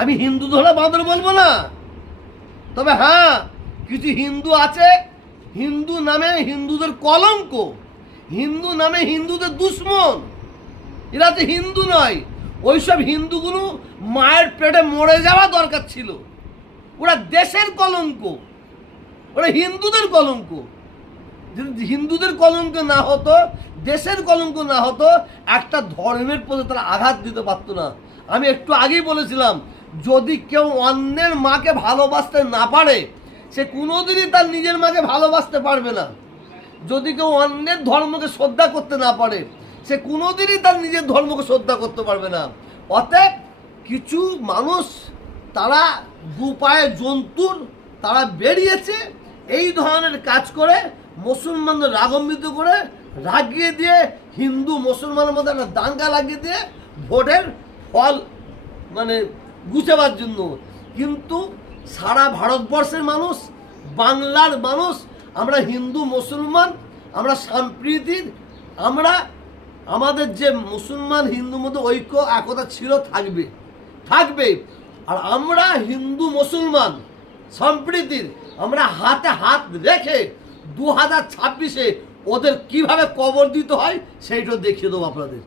আমি হিন্দু ধরা বাঁদর বলবো না, তবে হ্যাঁ কিছু হিন্দু আছে হিন্দু নামে হিন্দুদের কলঙ্ক, হিন্দু নামে হিন্দুদের দুশ্মন। এরা তো হিন্দু নয়, ওইসব হিন্দুগুলো মায়ের পেটে মরে যাওয়া দরকার ছিল। ওরা দেশের কলঙ্ক, ওরা হিন্দুদের কলঙ্ক। যদি হিন্দুদের কলঙ্ক না হতো, দেশের কলঙ্ক না হতো, একটা ধর্মের প্রতি তারা আঘাত দিতে পারতো না। আমি একটু আগেই বলেছিলাম, যদি কেউ অন্যের মাকে ভালোবাসতে না পারে, সে কোনোদিনই তার নিজের মাকে ভালোবাসতে পারবে না। যদি কেউ অন্যের ধর্মকে শ্রদ্ধা করতে না পারে, সে কোনোদিনই তার নিজের ধর্মকে শ্রদ্ধা করতে পারবে না। অতএব কিছু মানুষ তারা দুপায়ে জন্তুর তারা বেরিয়েছে এই ধরনের কাজ করে, মুসলমানদের রাগান্বিত করে, রাগিয়ে দিয়ে, হিন্দু মুসলমানের মধ্যে একটা দাঙ্গা লাগিয়ে দিয়ে ভোটের ফল মানে গুছাবার জন্য। কিন্তু সারা ভারতবর্ষের মানুষ, বাংলার মানুষ, আমরা হিন্দু মুসলমান, আমরা সম্প্রীতির, আমরা আমাদের যে মুসলমান হিন্দুর মধ্যে ঐক্য একতা ছিল, থাকবে থাকবে। আর আমরা হিন্দু মুসলমান সম্প্রীতির আমরা হাতে হাত রেখে 2026-এ ওদের কিভাবে কবর দিতে হয় সেইটা দেখিয়ে দেবো আপনাদের।